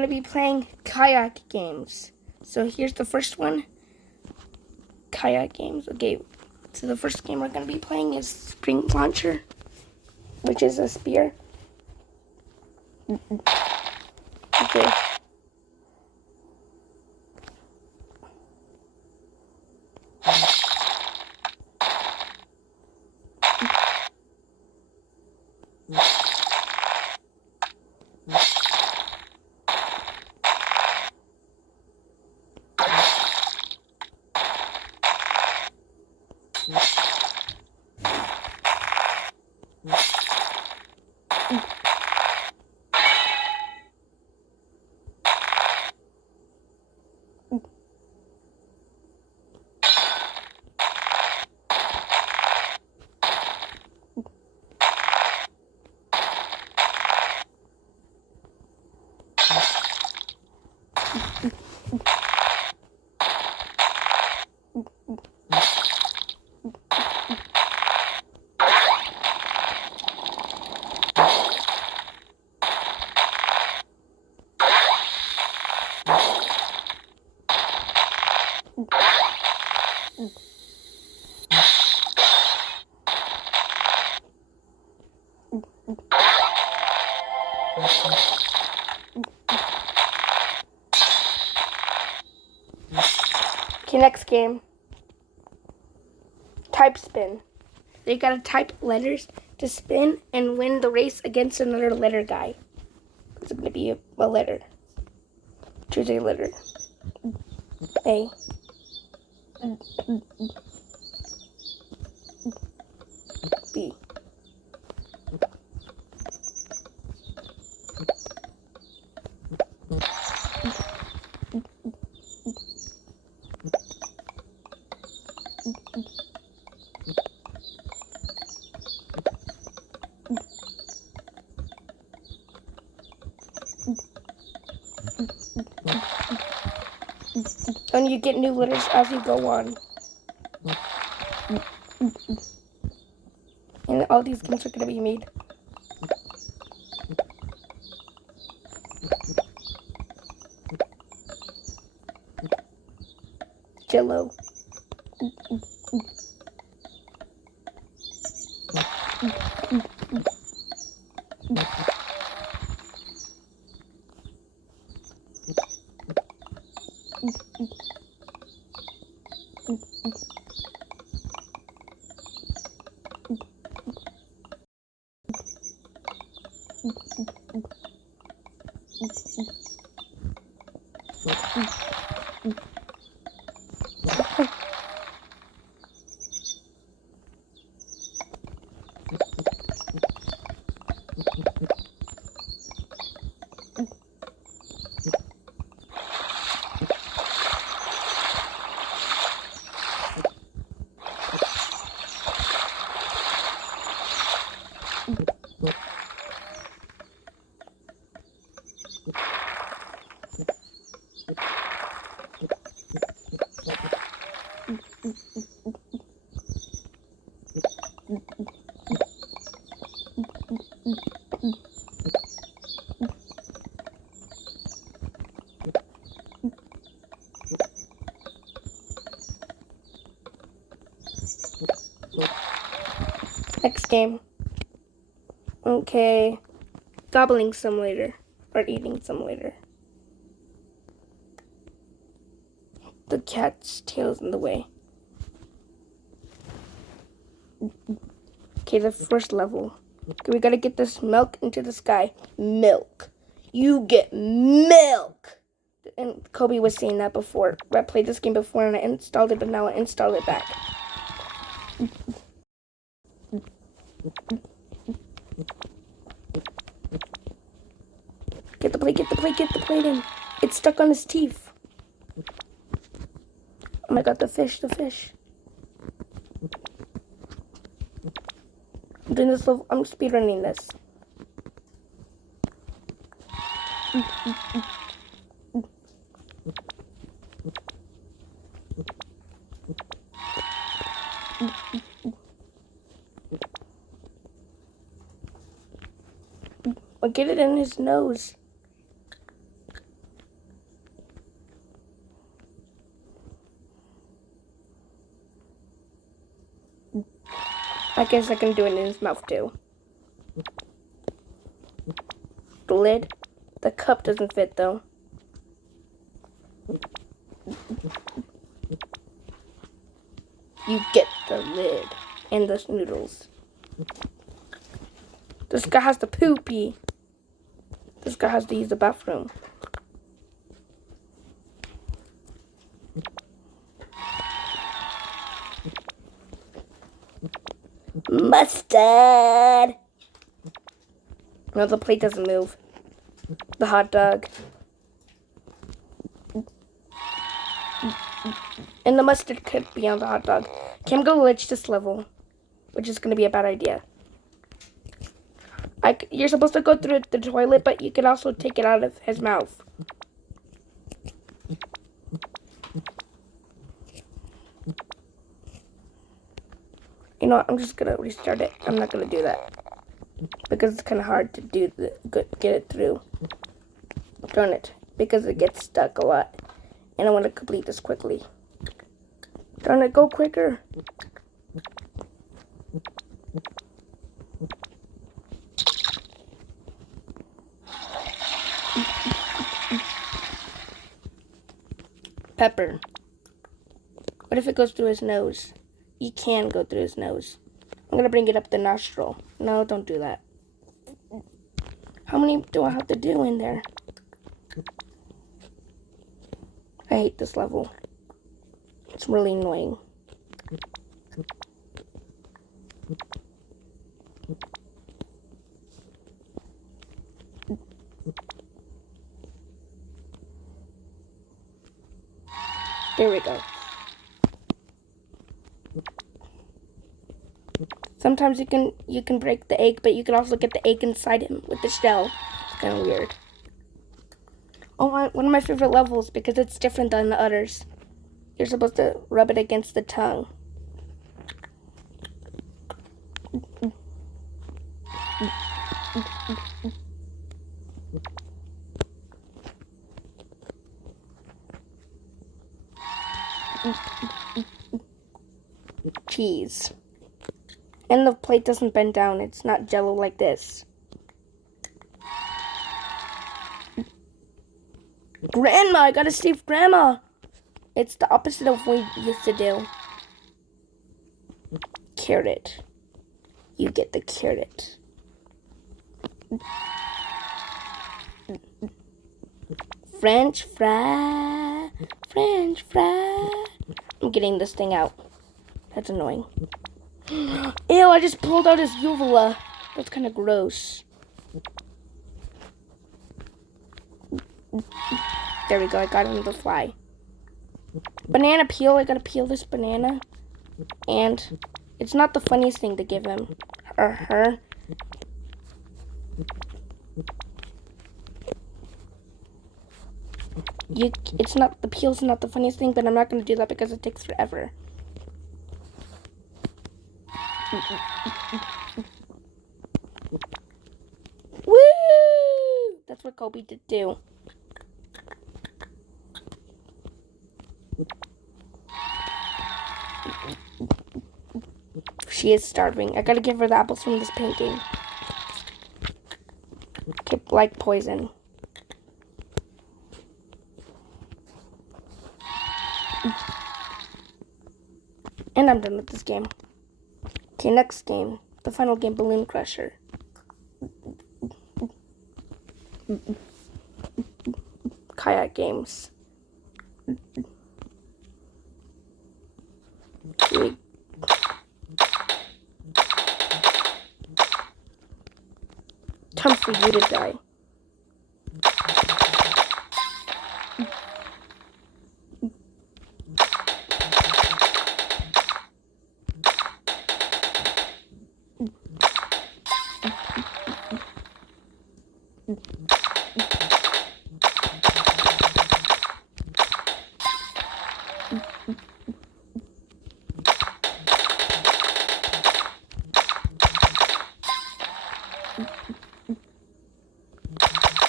going to be playing kayak games. So here's the first one. Kayak games. Okay, so the first game we're going to be playing is Spring Launcher, which is a spear. Okay. Okay, next game. Type spin. They gotta type letters to spin and win the race against another letter guy. It's gonna be a letter. Choose a letter. A. B. And you get new letters as you go on. And all these games are going to be made. Jello. Next game. Okay. Gobbling simulator. Or eating simulator. The cat's tail's in the way. Okay, the first level. Okay, we gotta get this milk into the sky. Milk. You get milk! And Kobe was saying that before. I played this game before and I installed it, but now I installed it back. Get the plate, get the plate, get the plate in. It's stuck on his teeth. Oh my god, the fish, the fish. I'm doing this level, I'm speedrunning this. I'll get it in his nose. I guess I can do it in his mouth too. The lid. The cup doesn't fit though. You get the lid and the noodles. This guy has to poopy. This guy has to use the bathroom. Mustard. No, the plate doesn't move. The hot dog. And the mustard could be on the hot dog. Okay, I'm gonna glitch this level, which is gonna be a bad idea. You're supposed to go through the toilet, but you can also take it out of his mouth. You know what? I'm just gonna restart it. I'm not gonna do that because it's kind of hard to get it through. Darn it, because it gets stuck a lot, and I want to complete this quickly. Darn it, go quicker. Pepper. What if it goes through his nose? You can go through his nose. I'm gonna bring it up the nostril. No, don't do that. How many do I have to do in there? I hate this level. It's really annoying. There we go. Sometimes you can break the egg, but you can also get the egg inside him with the shell. It's kind of weird. Oh, one of my favorite levels because it's different than the others. You're supposed to rub it against the tongue. Cheese. And the plate doesn't bend down. It's not jello like this. Grandma, I gotta save Grandma. It's the opposite of what we used to do. Carrot. You get the carrot. French fry. French fry. I'm getting this thing out. That's annoying. Ew, I just pulled out his uvula. That's kind of gross. There we go, I got him the fly. Banana peel, I gotta peel this banana. And it's not the funniest thing to give him. Or her. The peel's not the funniest thing, but I'm not gonna do that because it takes forever. Woo! That's what Kobe did do. She is starving. I gotta give her the apples from this painting. Okay, like poison. And I'm done with this game. Okay, next game. The final game, Balloon Crusher. Kayak games. Okay. Time for you to die.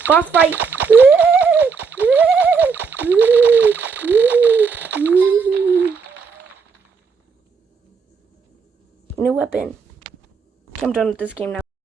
Boss fight. New weapon. I'm done with this game now.